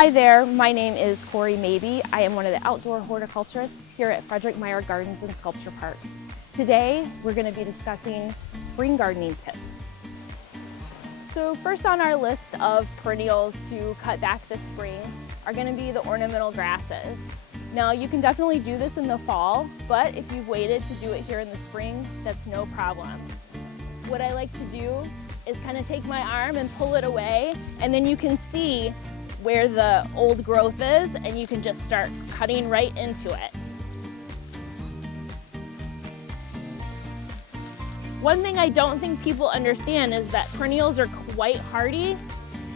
Hi there, my name is Corey Mabey. I am one of the outdoor horticulturists here at Frederick Meyer Gardens and Sculpture Park. Today, we're going to be discussing spring gardening tips. So first on our list of perennials to cut back this spring are going to be the ornamental grasses. Now you can definitely do this in the fall, but if you've waited to do it here in the spring, that's no problem. What I like to do is kind of take my arm and pull it away, and then you can see where the old growth is, and you can just start cutting right into it. One thing I don't think people understand is that perennials are quite hardy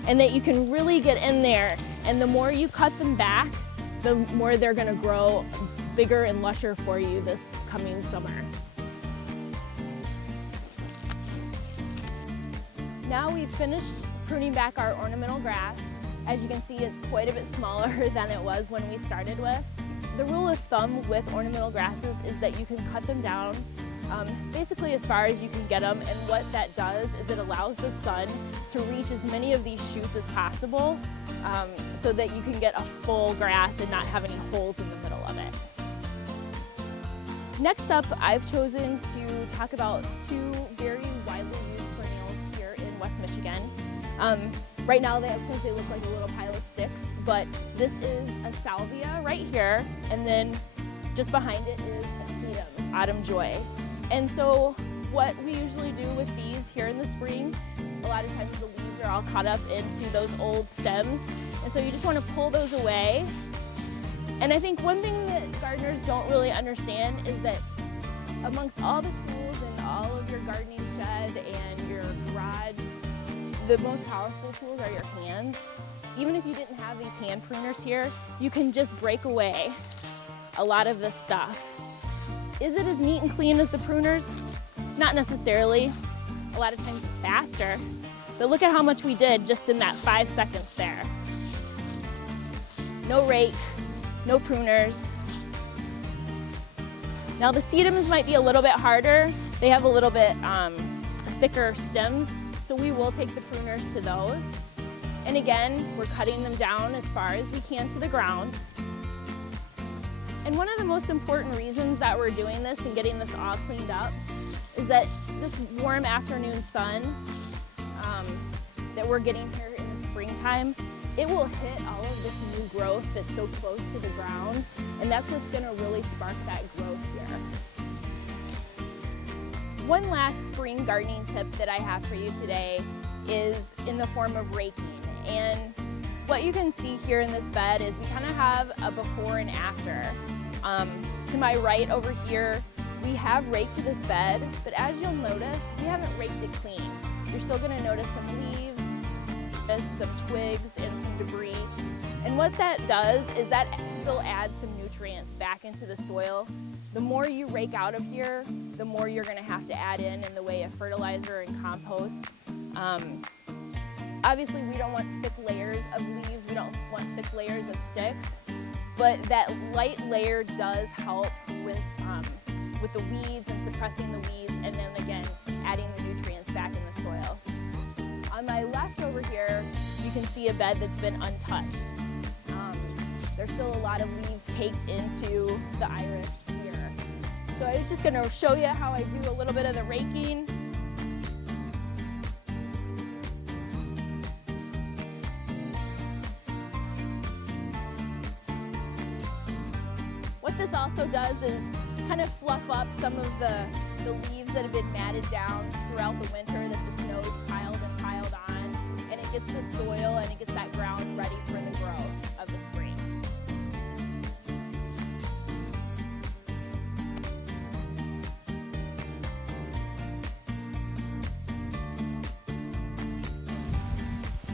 and that you can really get in there, and the more you cut them back, the more they're gonna grow bigger and lusher for you this coming summer. Now we've finished pruning back our ornamental grass. As you can see, it's quite a bit smaller than it was when we started with. The rule of thumb with ornamental grasses is that you can cut them down basically as far as you can get them, and what that does is it allows the sun to reach as many of these shoots as possible so that you can get a full grass and not have any holes in the middle of it. Next up, I've chosen to talk about two very widely used perennials here in West Michigan. Right now, of course, they look like a little pile of sticks, but this is a salvia right here, and then just behind it is a sedum, autumn joy. And so what we usually do with these here in the spring, a lot of times the leaves are all caught up into those old stems, and so you just want to pull those away. And I think one thing that gardeners don't really understand is that amongst all the tools in all of your gardening shed and your garage, the most powerful tools are your hands. Even if you didn't have these hand pruners here, you can just break away a lot of this stuff. Is it as neat and clean as the pruners? Not necessarily. A lot of times it's faster, but look at how much we did just in that 5 seconds there. No rake, no pruners. Now the sedums might be a little bit harder. They have a little bit thicker stems, so we will take the pruners to those. And again, we're cutting them down as far as we can to the ground. And one of the most important reasons that we're doing this and getting this all cleaned up is that this warm afternoon sun that we're getting here in the springtime, it will hit all of this new growth that's so close to the ground, and that's what's gonna really spark that growth here. One last spring gardening tip that I have for you today is in the form of raking. And what you can see here in this bed is we kind of have a before and after. To my right over here, we have raked this bed, but as you'll notice, we haven't raked it clean. You're still gonna notice some leaves, some twigs, and some debris. And what that does is that still adds some nutrients back into the soil. The more you rake out of here, the more you're gonna have to add in the way of fertilizer and compost. Obviously, we don't want thick layers of leaves, we don't want thick layers of sticks, but that light layer does help with the weeds and suppressing the weeds, and then again, adding the nutrients back in the soil. On my left over here, you can see a bed that's been untouched. There's still a lot of leaves caked into the iris here. So I was just gonna show you how I do a little bit of the raking. What this also does is kind of fluff up some of the leaves that have been matted down throughout the winter that the snow's piled and piled on, and it gets the soil and it gets that ground ready for the growth of the spring.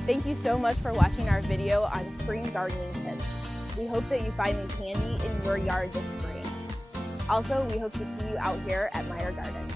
Thank you so much for watching our video on spring gardening tips. We hope that you find these handy in your yard this spring. Also, we hope to see you out here at Meyer Gardens.